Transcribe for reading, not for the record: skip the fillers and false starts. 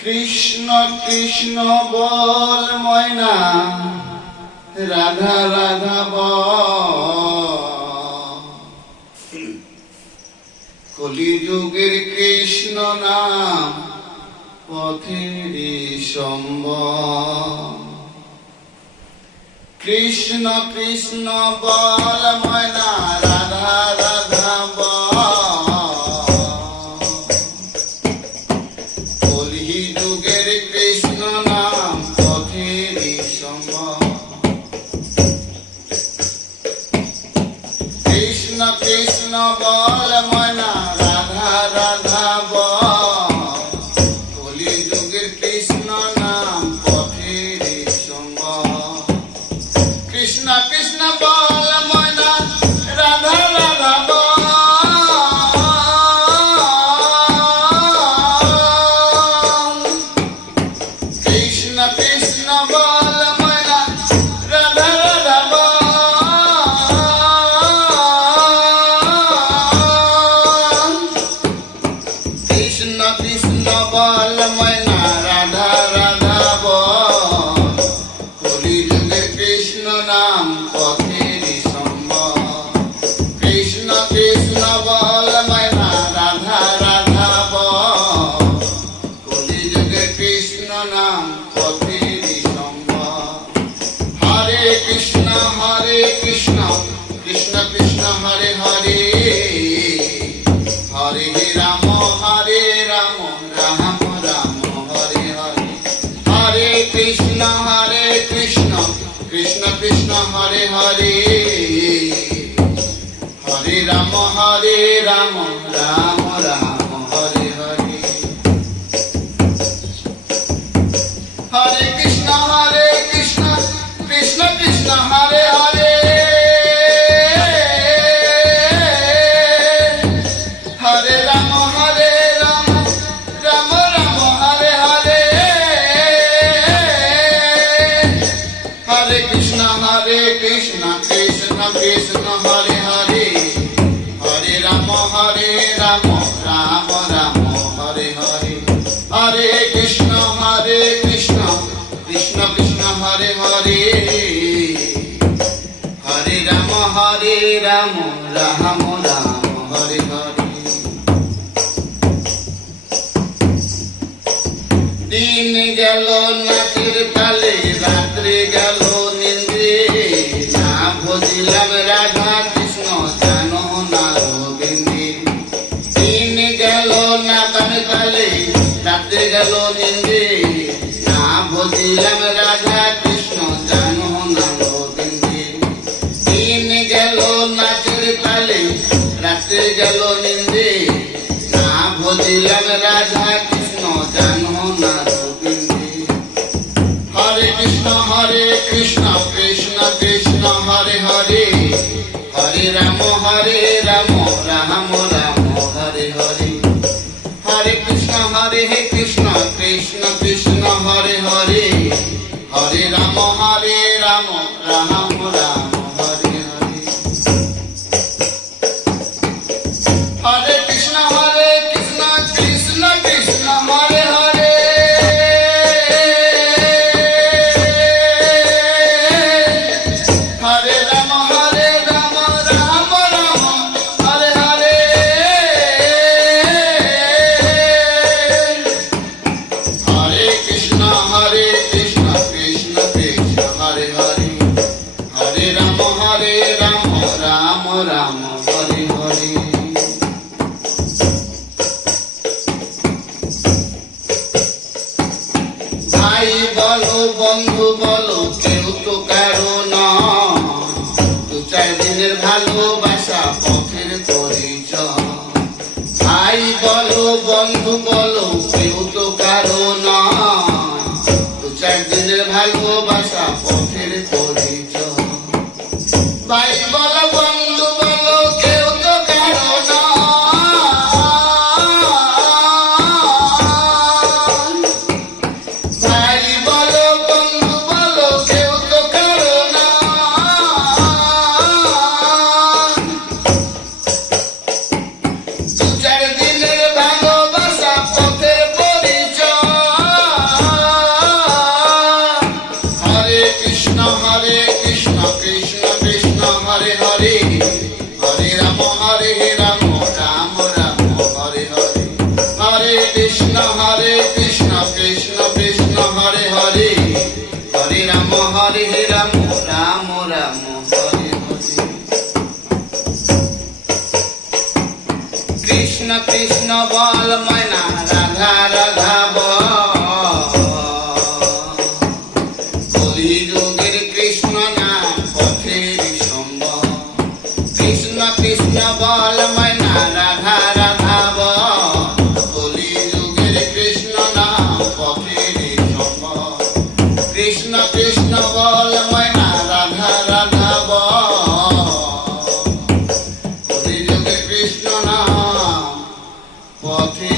কৃষ্ণ কৃষ্ণ বল ময়না, রাধা রাধা বল। কলিযুগের কৃষ্ণ নাম পথেরই সম্বল। কৃষ্ণ কৃষ্ণ বল ময়না, রাধা রাধা বল। কলিযুগের কৃষ্ণ নাম পথেরই সম্বল। কৃষ্ণ কৃষ্ণ বল ময়না, রাধা রাধা বল। কলিযুগের কৃষ্ণ নাম পথেরই সম্বল। কৃষ্ণ কৃষ্ণ বল ময়না, রাধা রাধা বল। কৃষ্ণ কৃষ্ণ বল ময়না, রাধা রাধা বল। কৃষ্ণ কৃষ্ণ বল ময়না, রাধা রাধা বল। কলিযুগের কৃষ্ণ নাম পথেরই সম্বল। কৃষ্ণ কৃষ্ণ বল ময়না, রাধা রাধা বল। কলিযুগের কৃষ্ণ নাম পথেরই সম্বল। হরে কৃষ্ণ কৃষ্ণ কৃষ্ণ হরে হরে। হরে রাম রাম রাম হরে হরে। হরে কৃষ্ণ কৃষ্ণ কৃষ্ণ হরে হরে। হরে রাম রাম রাম হরে হরে। হরে কৃষ্ণ কৃষ্ণ কৃষ্ণ হরে হরে। হরে রাম রাম রাম হরে হরে। হরে কৃষ্ণ কৃষ্ণ কৃষ্ণ হরে হরে। হরে রাম রাম রাম হরে হরে। হরে কৃষ্ণ কৃষ্ণ কৃষ্ণ হরে হরে। হরে রাম রাম রাম হরে হরে। দিন গেল নাচের তালে, রাত্রে গেল নিন্দে। না ভজিলাম রাধা কৃষ্ণ, জানো না রবীন্দ্রে। দিন গেল নাচের তালে, রাত্রে গেল নিন্দে। না ভজিলাম রাধা কৃষ্ণ, জানো না রবীন্দ্রে। দিন গেল নাচের তালে, রাত্রে গেল নিন্দে। না ভজিলাম রাধা কৃষ্ণ, জানো না রবীন্দ্রে। হরে কৃষ্ণ কৃষ্ণ কৃষ্ণ হরে হরে। হরে রাম রাম রাম হরে হরে। হরে কৃষ্ণ কৃষ্ণ কৃষ্ণ হরে হরে। হরে রাম রাম রাম হরে হরে। হরে কৃষ্ণ কৃষ্ণ কৃষ্ণ হরে হরে। হরে রাম রাম রাম হরে হরে। হরে কৃষ্ণ কৃষ্ণ কৃষ্ণ হরে হরে। হরে রাম রাম রাম হরে হরে। ভাই বলো বন্ধু বলো, কেউ তো কারো নয়। দু চার দিনের ভালোবাসা পথের পরিচয়। ভাই বলো বন্ধু বলো, কেউ তো কারো নয়। দু চার দিনের ভালোবাসা পথের পরিচয়। ভাই বলো বন্ধু বলো, কেউ তো কারো কৃষ্ণ বল ময়না রাধা রাধা বল কলিযুগের কৃষ্ণ নাম পথের সম্বল কৃষ্ণ কৃষ্ণ বল ময়না রাধা রাধা বল কলিযুগের কৃষ্ণ নাম পথের সম্বল কৃষ্ণ কৃষ্ণ বল ময়না রাধা রাধা বল কলিযুগে কৃষ্ণ নাম পথে